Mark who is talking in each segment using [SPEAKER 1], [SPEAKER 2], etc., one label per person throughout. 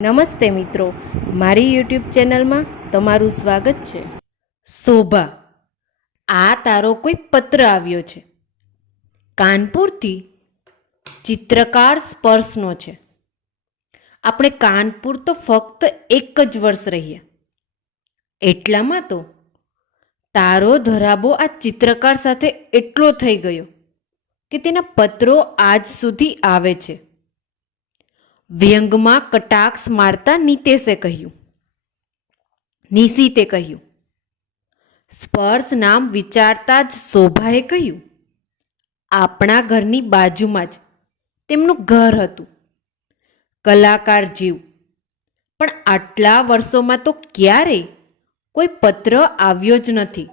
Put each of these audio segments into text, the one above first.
[SPEAKER 1] નમસ્તે મિત્રો, મારી યુટ્યુબ ચેનલમાં તમારું સ્વાગત છે. શોભા, આ તારો કોઈ પત્ર આવ્યો છે? કાનપુરથી ચિત્રકાર સ્પર્શનો છે. આપણે કાનપુર તો ફક્ત એક જ વર્ષ રહ્યા એટલામાં તો તારો ધરાબો આ ચિત્રકાર સાથે એટલો થઈ ગયો કે તેના પત્રો આજ સુધી આવે છે. વ્યંગમાં કટાક્ષ મારતા નીતેશે કહ્યું. નિશિતે કહ્યું, સ્પર્શ નામ વિચારતા જ શોભાએ કહ્યું, આપણા ઘરની બાજુમાં જ તેમનું ઘર હતું, કલાકાર જીવ. પણ આટલા વર્ષોમાં તો ક્યારેય કોઈ પત્ર આવ્યો જ નથી.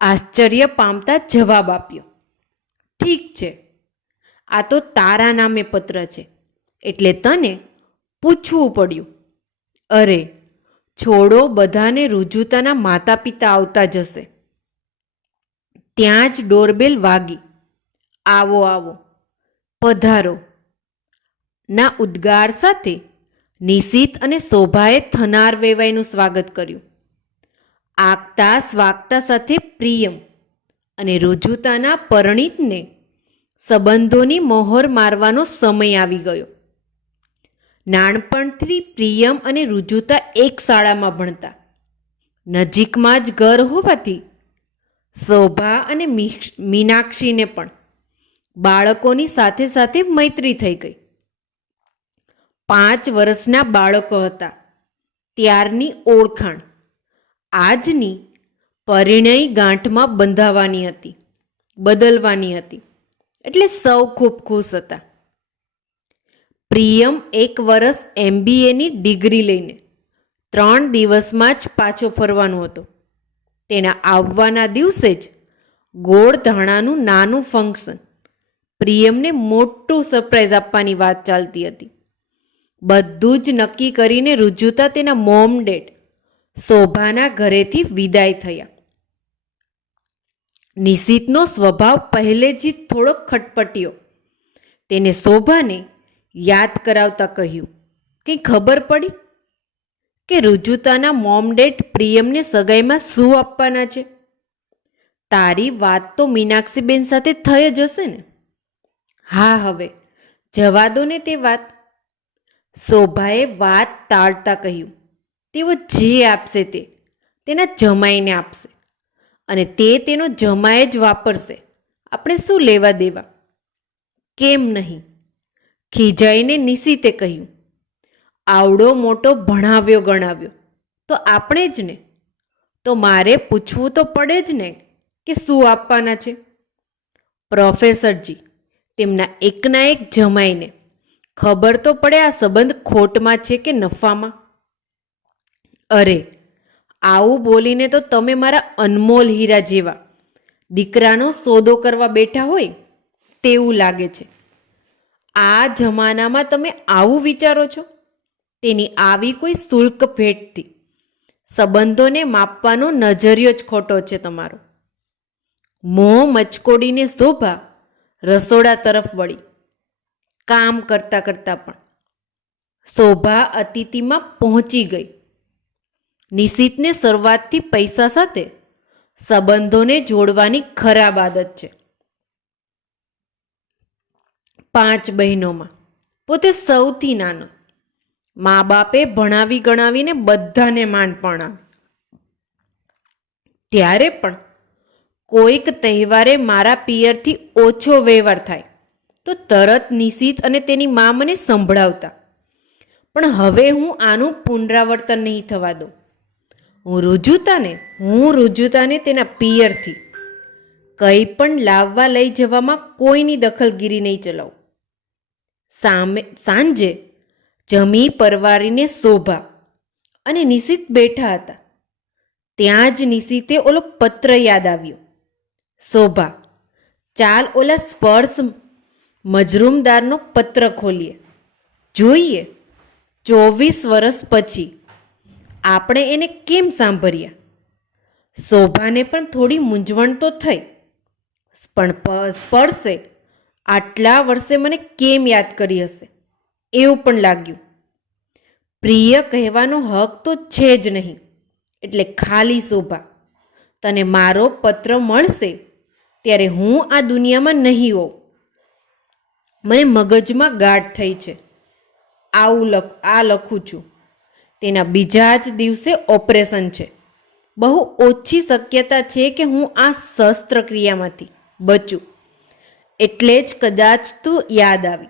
[SPEAKER 1] આશ્ચર્ય પામતા જવાબ આપ્યો, ઠીક છે, આ તો તારા નામે પત્ર છે. એટલે તને પૂછવું પડ્યું. અરે, છોડો બધાને રુજુતાના માતા પિતા આવતા જશે. ત્યાં જ ડોરબેલ વાગી. આવો આવો, પધારો. ના ઉદ્ગાર સાથે નિશિત અને શોભાએ થનાર વેવાઈનું સ્વાગત કર્યું. આગતા સ્વાગતા સાથે પ્રિયમ અને રુજુતાના પરણિતને સંબંધોની મોહર મારવાનો સમય આવી ગયો. નાનપણથી પ્રિયમ અને રુજુતા એક શાળામાં ભણતા. નજીકમાં જ ઘર હોવાથી શોભા અને મીનાક્ષીને પણ બાળકોની સાથે સાથે મૈત્રી થઈ ગઈ. પાંચ વર્ષના બાળકો હતા. ત્યારની ઓળખાણ આજની પરિણય ગાંઠમાં બંધાવાની હતી, બદલવાની હતી. એટલે સૌ ખૂબ ખુશ હતા. પ્રિયમ એક વર્ષ એમબીએની ડિગ્રી લઈને ત્રણ દિવસમાં જ પાછો ફરવાનો હતો. તેના આવવાના દિવસે જ ગોળ ધાણાનું નાનું ફંક્શન પ્રિયમને મોટું સરપ્રાઈઝ આપવાની વાત ચાલતી હતી. બધું જ નક્કી કરીને રુજુતા તેના મોમ ડેડ શોભાના ઘરેથી વિદાય થયા. નિશિતનો સ્વભાવ પહેલેથી જ થોડોક ખટપટ્યો. તેને શોભાને યાદ કરાવતા કહ્યું. કંઈ ખબર પડી કે રુજુતાના મોમ ડેડ પ્રિયમને સગાઈમાં શું આપવાના છે? તારી વાત તો મીનાક્ષીબેન સાથે થઈ જ હશે ને? હા, હવે. જવા દો ને તે વાત. શોભાએ વાત ટાળતા કહ્યું. તેઓ જે આપશે તે તેના જમાઈને આપશે અને તે તેનો જમાય જ વાપરશે. આપણે શું લેવા દેવા? કેમ નહીં? ખીજાઈને નિશિતે કહ્યું, આવડો મોટો ભણાવ્યો ગણાવ્યો. તો આપણે જ ને. તો મારે પૂછવું તો પડે જ ને કે શું આપવાના છે. પ્રોફેસરજી, તેમના એકના એક જમાઈને. ખબર તો પડે આ સંબંધ ખોટમાં છે કે નફામાં? અરે, આવું બોલીને તો તમે મારા અનમોલ હીરા જેવા દીકરાનો સોદો કરવા બેઠા હોય, તેવું લાગે છે. આ જમાનામાં તમે આવું વિચારો છો? તેની આવી કોઈ શુલ્ક ભેટથી. સંબંધોને માપવાનો નજરિયો જ ખોટો છે તમારો. મોં મચકોડીને શોભા, રસોડા તરફ વળી. કામ કરતા કરતા પણ. શોભા અતિથિમાં પહોંચી ગઈ. નિશિતને શરૂઆતથી પૈસા સાથે સંબંધોને જોડવાની ખરાબ આદત છે. પાંચ બહેનોમાં. પોતે સૌથી નાનો. મા બાપે ભણાવી ગણાવીને બધાને માન પણ ત્યારે પણ કોઈક તહેવારે મારા પિયરથી ઓછો વ્યવહાર થાય. તો તરત નિશિત અને તેની મા મને સંભળાવતા. પણ હવે હું આનું પુનરાવર્તન નહીં થવા દઉં. હું રુજુતાને હું રુજુતાને તેના પિયરથી કંઈ પણ લાવવા લઈ જવામાં કોઈની દખલગીરી નહીં ચલાવું. સામે સાંજે જમી પરવારીને શોભા અને નિશિત બેઠા હતા. ત્યાં જ નિશિતે ઓલો પત્ર યાદ આવ્યો. શોભા, ચાલ ઓલા સ્પર્શ મજરૂમદારનો પત્ર ખોલીએ. જોઈએ, ચોવીસ વર્ષ પછી આપણે એને કેમ સાંભળ્યા? શોભાને પણ થોડી મૂંઝવણ તો થઈ, પણ સ્પર્શે આટલા વર્ષે મને કેમ યાદ કરી હશે? એવું પણ લાગ્યું. પ્રિય કહેવાનો હક તો છે જ નહીં, એટલે ખાલી શોભા. તને મારો પત્ર મળશે ત્યારે હું આ દુનિયામાં નહીં હોઉં. મને મગજમાં ગાઢ થઈ છે. આવું લખ, આ લખું છું. તેના બીજા જ દિવસે ઓપરેશન છે. બહુ ઓછી શક્યતા છે કે હું આ શસ્ત્રક્રિયામાંથી બચું. એટલે જ કદાચ તું યાદ આવી.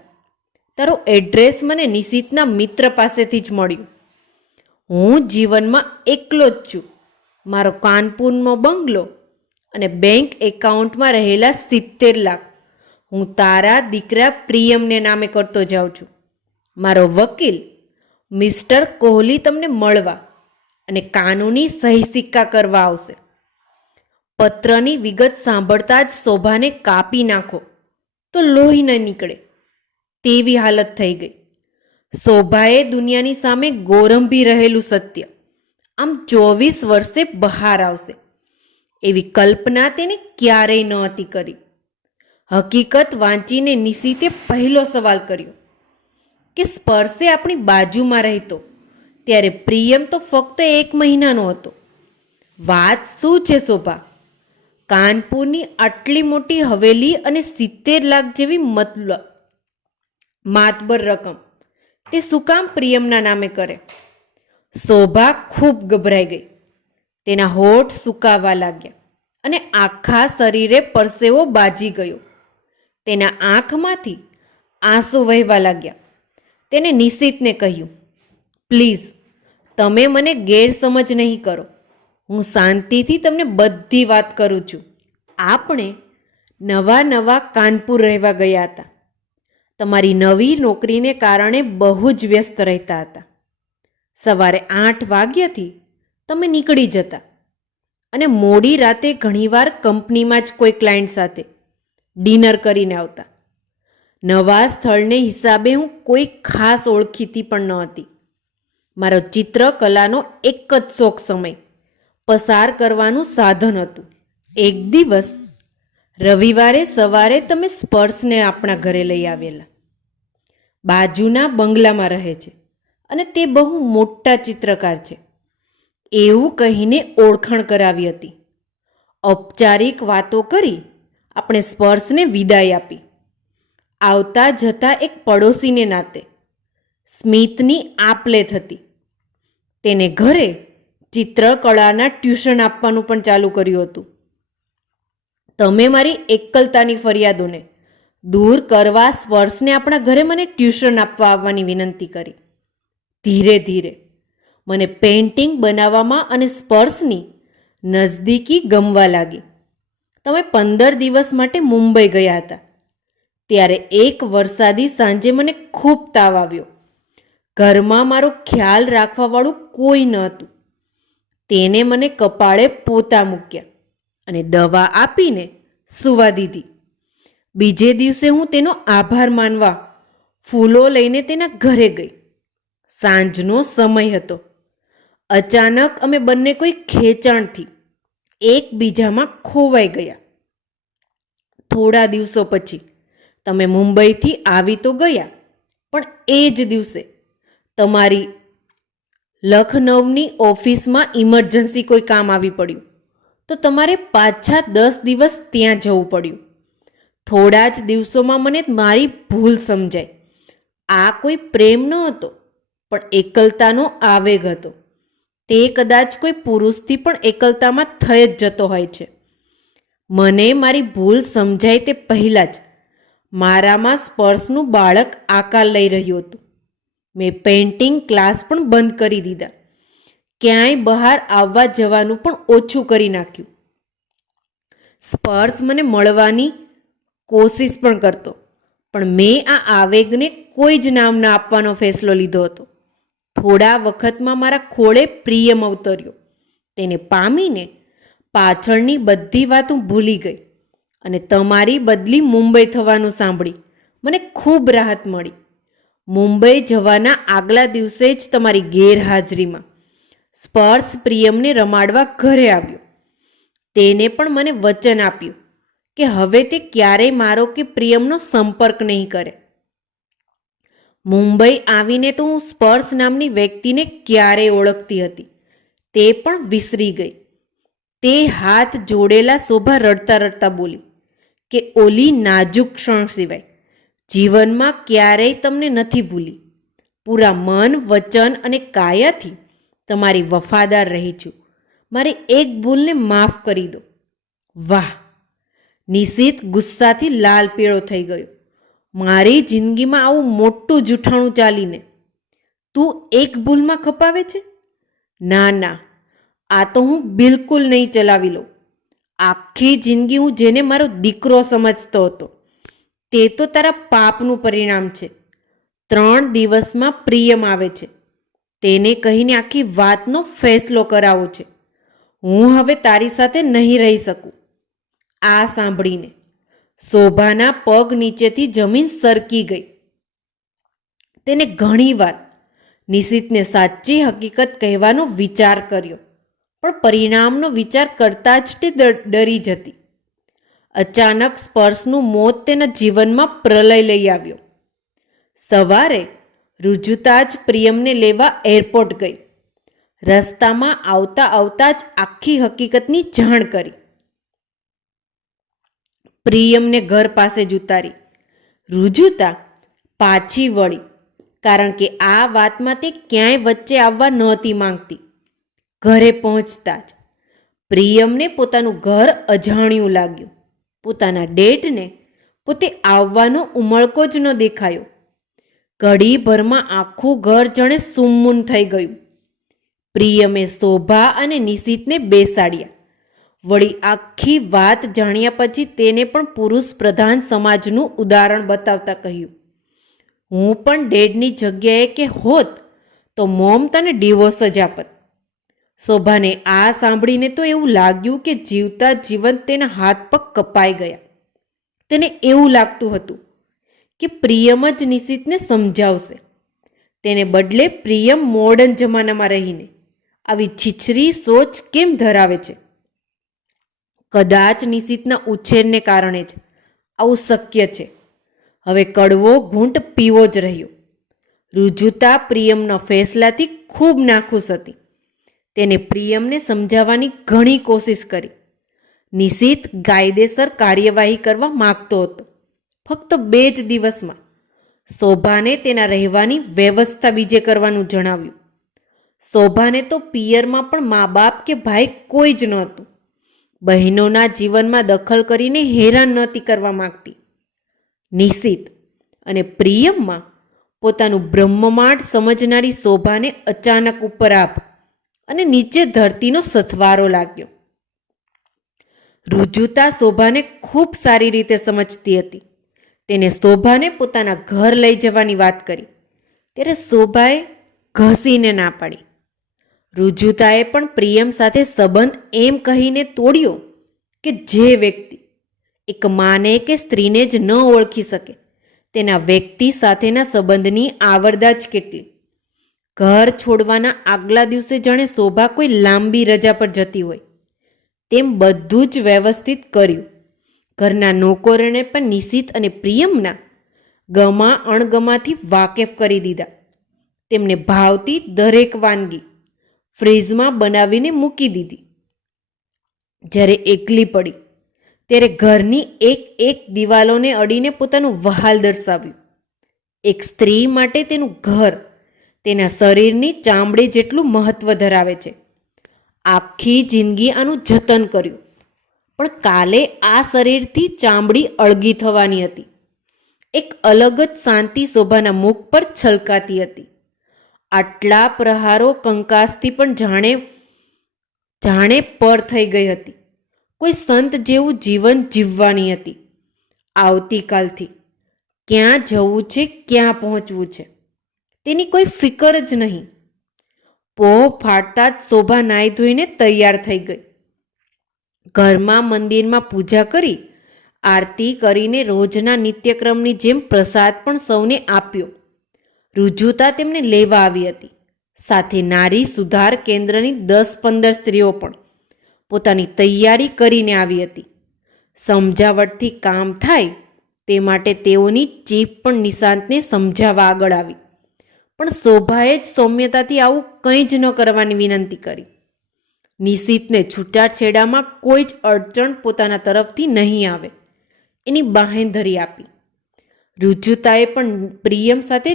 [SPEAKER 1] તારો એડ્રેસ મને નિશિતના મિત્ર પાસેથી જ મળ્યું. હું જીવનમાં એકલો જ છું. મારો કાનપુરનો બંગલો અને બેંક એકાઉન્ટમાં રહેલા સિત્તેર લાખ. હું તારા દીકરા પ્રિયમને નામે કરતો જાઉં છું. મારો વકીલ મિસ્ટર કોહલી તમને મળવા અને કાનૂની સહી સિક્કા કરવા આવશે. પત્રની વિગત સાંભળતા જ શોભાને કાપી નાખો. તો લોહી ન નીકળે. તેવી હાલત થઈ ગઈ. શોભાએ દુનિયાની સામે ગોરંભી રહેલું સત્ય. આમ ચોવીસ વર્ષે બહાર આવશે. એવી કલ્પના તેને ક્યારેય નહોતી કરી. હકીકત વાંચીને નિશિતે પહેલો સવાલ કર્યો. કે સ્પર્શે આપણી બાજુમાં રહેતો, ત્યારે પ્રિયમ તો ફક્ત એક મહિનાનો હતો. વાત શું છે શોભા? કાનપુરની આટલી મોટી હવેલી અને સિત્તેર લાખ જેવી મતલ માતબર રકમ. તે શું કામ પ્રિયમના નામે કરે? શોભા ખૂબ ગભરાઈ ગઈ. તેના હોઠ સુકાવા લાગ્યા અને આખા શરીરે પરસેવો બાજી ગયો. તેના આંખમાંથી આંસુ વહેવા લાગ્યા. તેને નિશિતને કહ્યું, પ્લીઝ, તમે મને ગેરસમજ નહીં કરો. હું શાંતિથી તમને બધી વાત કરું છું. આપણે નવા નવા કાનપુર રહેવા ગયા હતા. તમારી નવી નોકરીને કારણે બહુ જ વ્યસ્ત રહેતા હતા. સવારે આઠ વાગ્યાથી તમે નીકળી જતા. અને મોડી રાતે ઘણીવાર કંપનીમાં જ કોઈ ક્લાયન્ટ સાથે ડિનર કરીને આવતા. નવા સ્થળને હિસાબે હું કોઈ ખાસ ઓળખીતી પણ ન હતી. મારો ચિત્રકલાનો એક જ શોખ સમય પસાર કરવાનું સાધન હતું. એક દિવસ, રવિવારે સવારે તમે સ્પર્શને આપણા ઘરે લઈ આવેલા. બાજુના બંગલામાં રહે છે અને તે બહુ મોટા ચિત્રકાર છે. એવું કહીને ઓળખાણ કરાવી હતી. ઔપચારિક વાતો કરી આપણે સ્પર્શને વિદાય આપી. આવતા જતા એક પડોશીને નાતે, સ્મિતની આપલે થતી. તેને ઘરે ચિત્રકળાના ટ્યુશન આપવાનું પણ ચાલુ કર્યું હતું. તમે મારી એકલતાની ફરિયાદોને દૂર કરવા સ્પર્શને આપણા ઘરે મને ટ્યુશન આપવા આવવાની વિનંતી કરી. ધીરે ધીરે મને પેઇન્ટિંગ બનાવવામાં અને સ્પર્શની નજદીકી ગમવા લાગી. તમે પંદર દિવસ માટે મુંબઈ ગયા હતા. ત્યારે એક વરસાદી સાંજે મને ખૂબ તાવ આવ્યો. ઘરમાં મારો ખ્યાલ રાખવાવાળું કોઈ ન હતું. તેને મને કપાળે પોતા મૂક્યા અને દવા આપીને સુવા દીધી. બીજે દિવસે હું તેનો આભાર માનવા ફૂલો લઈને તેના ઘરે ગઈ. સાંજનો સમય હતો. અચાનક અમે બંને કોઈ ખેંચાણથી એકબીજામાં ખોવાઈ ગયા. થોડા દિવસો પછી તમે મુંબઈથી આવી તો ગયા, પણ એ જ દિવસે તમારી લખનૌની ઓફિસમાં ઇમરજન્સી કોઈ કામ આવી પડ્યું. તો તમારે પાછા દસ દિવસ ત્યાં જવું પડ્યું. થોડા જ દિવસોમાં મને મારી ભૂલ સમજાય આ કોઈ પ્રેમ ન હતો, પણ એકલતાનો આવેગ હતો. તે કદાચ કોઈ પુરુષથી પણ એકલતામાં થઈ જ જતો હોય છે. મને મારી ભૂલ સમજાય તે પહેલાં જ. મારામાં સ્પર્શનું બાળક આકાર લઈ રહ્યું હતું. મેં પેઇન્ટિંગ ક્લાસ પણ બંધ કરી દીધા. ક્યાંય બહાર આવવા જવાનું પણ ઓછું કરી નાખ્યું. સ્પર્શ મને મળવાની કોશિશ પણ કરતો, પણ મેં આ આવેગને કોઈ જ નામ ના આપવાનો ફેસલો લીધો હતો. થોડા વખતમાં મારા ખોળે પ્રિયમ અવતર્યો. તેને પામીને પાછળની બધી વાત હું ભૂલી ગઈ અને તમારી બદલી મુંબઈ થવાનું સાંભળી મને ખૂબ રાહત મળી. મુંબઈ જવાના આગલા દિવસે જ તમારી ગેરહાજરીમાં. સ્પર્શ પ્રિયમને રમાડવા ઘરે આવ્યો. તેને પણ મને વચન આપ્યું કે હવે તે ક્યારેય મારો કે પ્રિયમનો સંપર્ક નહીં કરે. મુંબઈ આવીને તો હું સ્પર્શ નામની વ્યક્તિને ક્યારેય ઓળખતી હતી? તે પણ વિસરી ગઈ. તે હાથ જોડેલા શોભા રડતા રડતા બોલી કે ઓલી નાજુક ક્ષણ સિવાય. જીવનમાં ક્યારેય તમને નથી ભૂલી. પૂરા મન, વચન અને કાયાથી તમારી વફાદાર રહી છું. મારી એક ભૂલને માફ કરી દો. વાહ! નિશિત ગુસ્સાથી લાલ પીળો થઈ ગયો. મારી જિંદગીમાં આવું મોટું જૂઠાણું ચાલીને તું એક ભૂલમાં ખપાવે છે? ના ના. આ તો હું બિલકુલ નહીં ચલાવી લઉં. આખી જિંદગી હું જેને મારો દીકરો સમજતો હતો. તે તો તારા પાપનું પરિણામ છે. ત્રણ દિવસમાં પ્રિયમ આવે છે. તેને કહીને આખી વાતનો ફેસલો કરાવો છે. હું હવે તારી સાથે નહીં રહી શકું. આ સાંભળીને શોભાના પગ નીચેથી જમીન સરકી ગઈ. તેને ઘણીવાર નિશિતને સાચી હકીકત કહેવાનો વિચાર કર્યો, પણ પરિણામનો વિચાર કરતાં જ તે ડરી જતી. અચાનક સ્પર્શનું મોત તેના જીવનમાં પ્રલય લઈ આવ્યો. સવારે રુજુતા જ પ્રિયમને લેવા એરપોર્ટ ગઈ. રસ્તામાં આવતા આવતા જ આખી હકીકતની જાણ કરી. પ્રિયમને ઘર પાસે જ ઉતારી. રુજુતા પાછી વળી, કારણ કે આ વાતમાં તે ક્યાંય વચ્ચે આવવા નહોતી માંગતી. ઘરે પહોંચતા જ પ્રિયમને પોતાનું ઘર અજાણ્યું લાગ્યું. પોતાના ડેટને પોતે આવવાનો ઉમળકો જ ન દેખાયો. ઘડીભરમાં આખું ઘર જણે સુમૂન થઈ ગયું. પ્રિયમે શોભા અને નિશિતને બેસાડ્યા. વળી આખી વાત જાણ્યા પછી તેને પણ પુરુષ પ્રધાન સમાજનું ઉદાહરણ બતાવતા કહ્યું. હું પણ ડેડની જગ્યાએ કે હોત તો મોમ તને ડિવોર્સ જ આપત. શોભાને આ સાંભળીને તો એવું લાગ્યું કે જીવતા જીવન તેના હાથ પગ કપાઈ ગયા. તેને એવું લાગતું હતું કે પ્રિયમ જ નિશિતને સમજાવશે. તેને બદલે પ્રિયમ મોડર્ન જમાનામાં રહીને આવી છીછરી સોચ કેમ ધરાવે છે? કદાચ નિશિતના ઉછેરને કારણે જ આવું શક્ય છે. હવે કડવો ઘૂંટ પીવો જ રહ્યો. રુજુતા પ્રિયમના ફેસલાથી ખૂબ નાખુશ હતી. તેને પ્રિયમને સમજાવવાની ઘણી કોશિશ કરી. નિશિત કાયદેસર કાર્યવાહી કરવા માગતો હતો. ફક્ત બે જ દિવસમાં શોભાને તેના રહેવાની વ્યવસ્થા બીજે કરવાનું જણાવ્યું. શોભાને તો પિયરમાં પણ મા બાપ કે ભાઈ કોઈ જ નહોતું. બહેનોના જીવનમાં દખલ કરીને હેરાન નહોતી કરવા માગતી. નિશિત અને પ્રિયમમાં પોતાનું બ્રહ્મમાંડ સમજનારી શોભાને અચાનક ઉપર આપ અને નીચે ધરતીનો સથવારો લાગ્યો. રુજુતા શોભાને ખૂબ સારી રીતે સમજતી હતી. તેને શોભાને પોતાના ઘર લઈ જવાની વાત કરી. ત્યારે શોભાએ ઘસીને ના પાડી. રુજુતાએ પણ પ્રિયમ સાથે સંબંધ એમ કહીને તોડ્યો કે જે વ્યક્તિ એક માને કે સ્ત્રીને જ ન ઓળખી શકે, તેના વ્યક્તિ સાથેના સંબંધની આવરદા જ કેટલી. ઘર છોડવાના આગલા દિવસે જાણે શોભા કોઈ લાંબી રજા પર જતી હોય. તેમ બધું જ વ્યવસ્થિત કર્યું. ઘરના નોકરોને પણ નિશિત અને પ્રિયમના ગમા અણગમાથી વાકેફ કરી દીધા. તેમને ભાવતી દરેક વાનગી ફ્રીઝમાં બનાવીને મૂકી દીધી. જ્યારે એકલી પડી, ત્યારે ઘરની એક એક દિવાલોને અડીને પોતાનું વહાલ દર્શાવ્યું. એક સ્ત્રી માટે તેનું ઘર તેના શરીરની ચામડી જેટલું મહત્ત્વ ધરાવે છે. આખી જિંદગી આનું જતન કર્યું. પણ કાલે આ શરીરથી ચામડી અળગી થવાની હતી. એક અલગ જ શાંતિ શોભાના મુખ પર છલકાતી હતી. આટલા પ્રહારો કંકાસથી પણ જાણે જાણે પર થઈ ગઈ હતી. કોઈ સંત જેવું જીવન જીવવાની હતી. આવતીકાલથી ક્યાં જવું છે, ક્યાં પહોંચવું છે? તેની કોઈ ફિકર જ નહીં. પોહ ફાટતા જ શોભા નાહી ધોઈને તૈયાર થઈ ગઈ. ઘરમાં મંદિરમાં પૂજા કરી, આરતી કરીને રોજના નિત્યક્રમની જેમ પ્રસાદ પણ સૌને આપ્યો. રુજુતા તેમને લેવા આવી હતી. સાથે નારી સુધાર કેન્દ્રની દસ પંદર સ્ત્રીઓ પણ પોતાની તૈયારી કરીને આવી હતી. સમજાવટથી કામ થાય તે માટે તેઓની ચીફ પણ નિશાંતને સમજાવવા આગળ આવી. પણ શોભાએ જ સૌમ્યતાથી આવું કંઈ જ ન કરવાની વિનંતી કરી. નિશિતને છૂટાછેડામાં કોઈ જ અડચણ પોતાના તરફથી નહીં આવે. એની બાહેંધરી આપી. રુજુતાએ પણ પ્રિયમ સાથે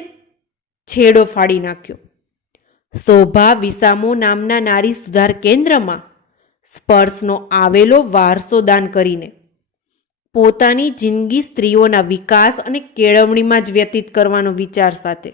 [SPEAKER 1] છેડો ફાડી નાખ્યો. શોભા વિસામો નામના નારી સુધાર કેન્દ્રમાં સ્પર્શનો આવેલો વારસો દાન કરીને પોતાની જિંદગી સ્ત્રીઓના વિકાસ અને કેળવણીમાં જ વ્યતીત કરવાનો વિચાર સાથે